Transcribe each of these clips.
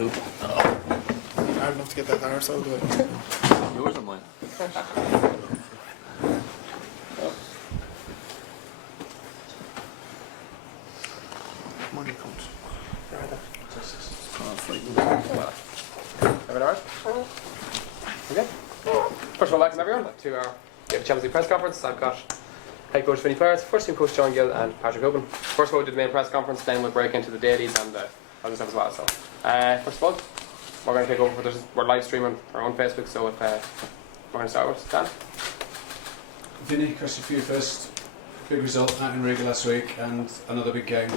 hoop. Hard enough to get that arse out of the way. Yours or mine? Money comes. Everyone alright? Okay. First of all, welcome everyone to our UEFA Champions League press conference. I've got head coach Vinny Perth, first team coach Gill and Patrick Hoban. First of all, we did the main press conference, then we'll break into the dailies and other stuff as well. So, first of all, we're going to take over for this. We're live streaming our own Facebook, so if, we're going to start with Dan. Vinny, question for you first. Big result out in Riga last week, and another big game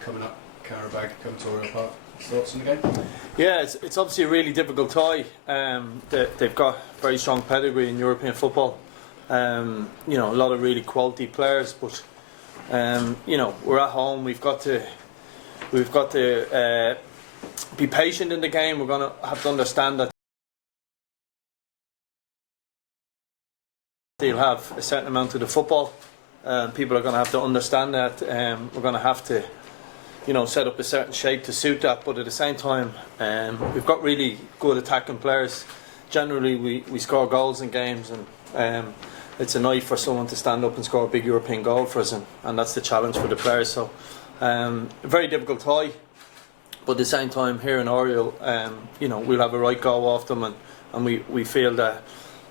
coming up. Qarabağ coming to Royal Park. Thoughts on the game? Yeah, it's obviously a really difficult tie. They've got very strong pedigree in European football. You know, a lot of really quality players, but you know, we're at home. We've got to be patient in the game. We're going to have to understand that they'll have a certain amount of the football. People are going to have to understand that. We're going to have to, you know, set up a certain shape to suit that, but at the same time, we've got really good attacking players. Generally, we score goals in games, and it's a night for someone to stand up and score a big European goal for us, and that's the challenge for the players. So, a very difficult tie, but at the same time, here in Oriel, you know, we'll have a right go off them, and we feel that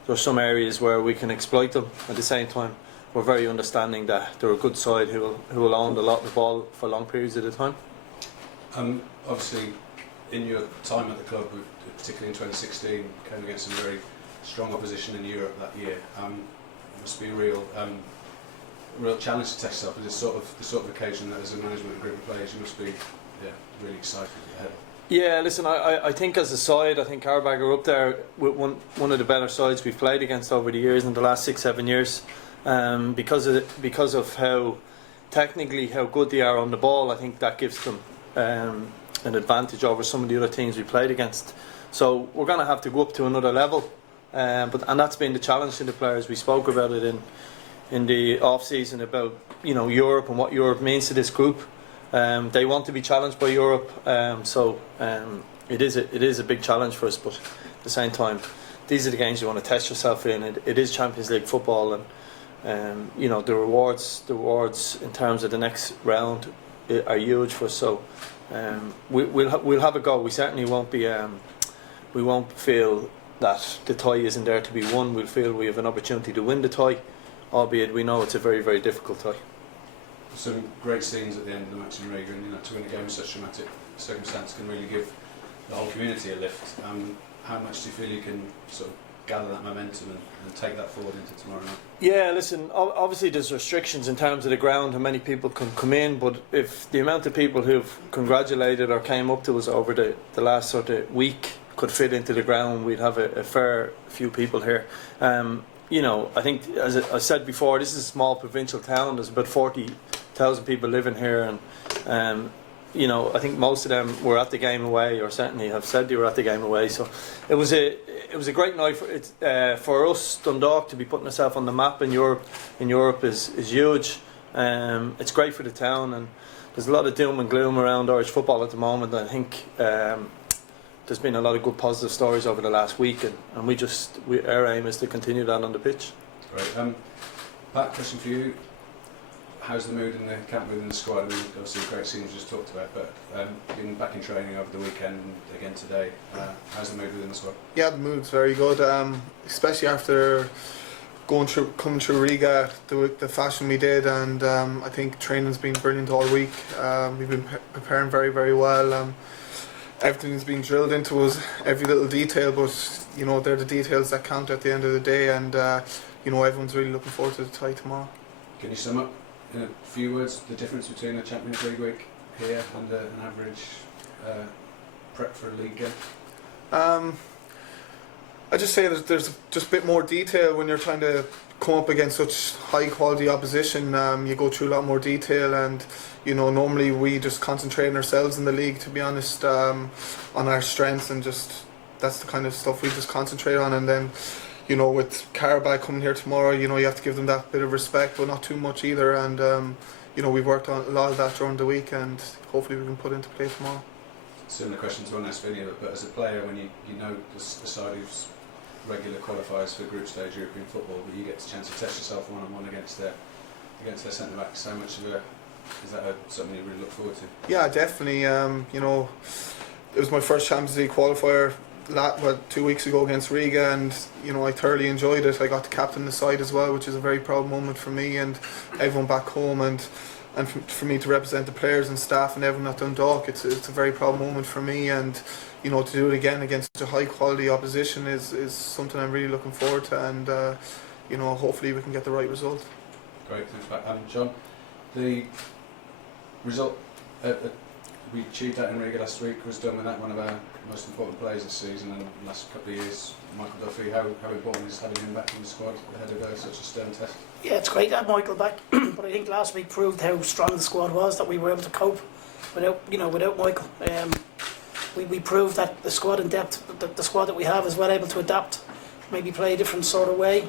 there's some areas where we can exploit them. At the same time, we're very understanding that they're a good side who will own a lot of the ball for long periods at a time. Obviously, in your time at the club, particularly in 2016, came against some very strong opposition in Europe that year. It must be a real challenge to test yourself. It's the sort of occasion that, as a management group of players, you must be really excited ahead of. Yeah, listen, I think as a side, I think Qarabağ are up there with one of the better sides we've played against over the years, in the last 6-7 years. Because of how technically how good they are on the ball, I think that gives them an advantage over some of the other teams we played against. So we're going to have to go up to another level, and that's been the challenge to the players. We spoke about it in the off season about, you know, Europe and what Europe means to this group. They want to be challenged by Europe, so it is a big challenge for us. But at the same time, these are the games you want to test yourself in. It is Champions League football, and you know, the rewards in terms of the next round are huge for us. So we'll have a go. We certainly won't be. We won't feel that the tie isn't there to be won. We'll feel we have an opportunity to win the tie, albeit we know it's a very, very difficult tie. Some great scenes at the end of the match in Riga, and you know, to win a game in such dramatic circumstance can really give the whole community a lift. How much do you feel you can sort of gather that momentum and take that forward into tomorrow night? Yeah, listen, obviously there's restrictions in terms of the ground, how many people can come in, but if the amount of people who've congratulated or came up to us over the last sort of week could fit into the ground, we'd have a fair few people here. You know, I think, as I said before, this is a small provincial town. There's about 40,000 people living here, and you know, I think most of them were at the game away, or certainly have said they were at the game away. So it was a great night for us. Dundalk to be putting herself on the map in Europe is huge. It's great for the town, and there's a lot of doom and gloom around Irish football at the moment. I think there's been a lot of good positive stories over the last week, and our aim is to continue that on the pitch. Great. Pat, question for you. How's the mood in the camp within the squad? I mean, obviously a great scene we just talked about, but been back in training over the weekend and again today. How's the mood within the squad? Yeah, the mood's very good, especially after coming through Riga the fashion we did, and I think training's been brilliant all week. We've been preparing very, very well. Everything's been drilled into us, every little detail, but you know, they're the details that count at the end of the day, and you know, everyone's really looking forward to the tie tomorrow. Can you sum up in a few words the difference between a Champions League week here and an average prep for a league game? I just say there's just a bit more detail when you're trying to come up against such high quality opposition. You go through a lot more detail, and you know, normally we just concentrate on ourselves in the league, to be honest, on our strengths, and just that's the kind of stuff we just concentrate on. And then, you know, with Qarabağ coming here tomorrow, you know, you have to give them that bit of respect, but not too much either. And you know, we've worked on a lot of that during the week, and hopefully we can put it into play tomorrow. similar question to one asked Vinny, but as a player, when you know the side who's regular qualifiers for group stage European football, but you get the chance to test yourself one-on-one against their centre back, so much of is that something you really look forward to? Yeah, definitely. You know, it was my first Champions League qualifier 2 weeks ago against Riga, and you know, I thoroughly enjoyed it. I got to captain the side as well, which is a very proud moment for me and everyone back home, and for me to represent the players and staff and everyone at Dundalk. It's a very proud moment for me, and you know, to do it again against such a high quality opposition is something I'm really looking forward to, and you know, hopefully we can get the right result. Great, thanks, Pat. John, the result we achieved that in Riga last week was done without one of our most important players this season and the last couple of years, Michael Duffy. How important is having him back in the squad ahead of such a stern test? Yeah, it's great to have Michael back, but I think last week proved how strong the squad was, that we were able to cope without Michael. We proved that the squad in depth, the squad that we have, is well able to adapt, maybe play a different sort of way.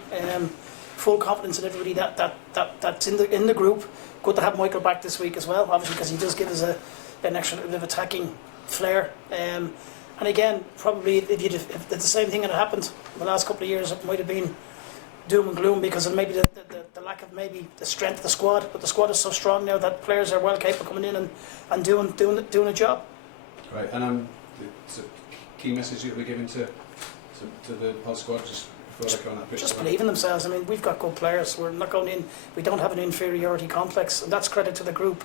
Full confidence in everybody that's in the group. Good to have Michael back this week as well, obviously, because he does give us an extra bit of attacking flair. And again, probably if the same thing had happened in the last couple of years, it might have been doom and gloom because of maybe the lack of maybe the strength of the squad. But the squad is so strong now that players are well capable of coming in and doing a job. Right, and it's a key message you'll be giving to the whole squad just before they go on that pitch. Just believe in themselves. I mean, we've got good players. We're not going in. We don't have an inferiority complex, and that's credit to the group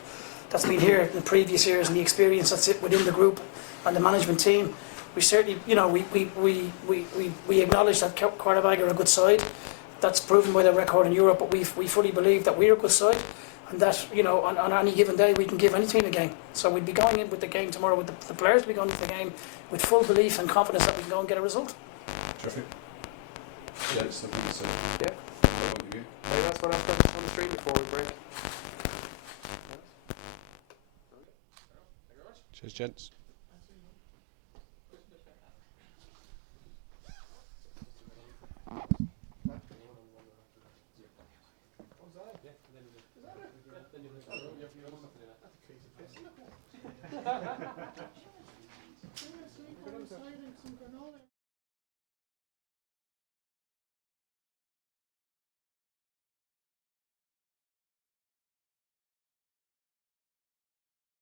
that's been here in the previous years and the experience that's within the group and the management team. We certainly, you know, we acknowledge that Qarabağ are a good side. That's proven by their record in Europe, but we fully believe that we're a good side, and that, you know, on any given day we can give any team a game. So we'd be going in with the game tomorrow, with the players will be going into the game with full belief and confidence that we can go and get a result. Terrific. Yeah, it's something to say. Yeah. Hey, that's one last question on the street before we break. Cheers, gents.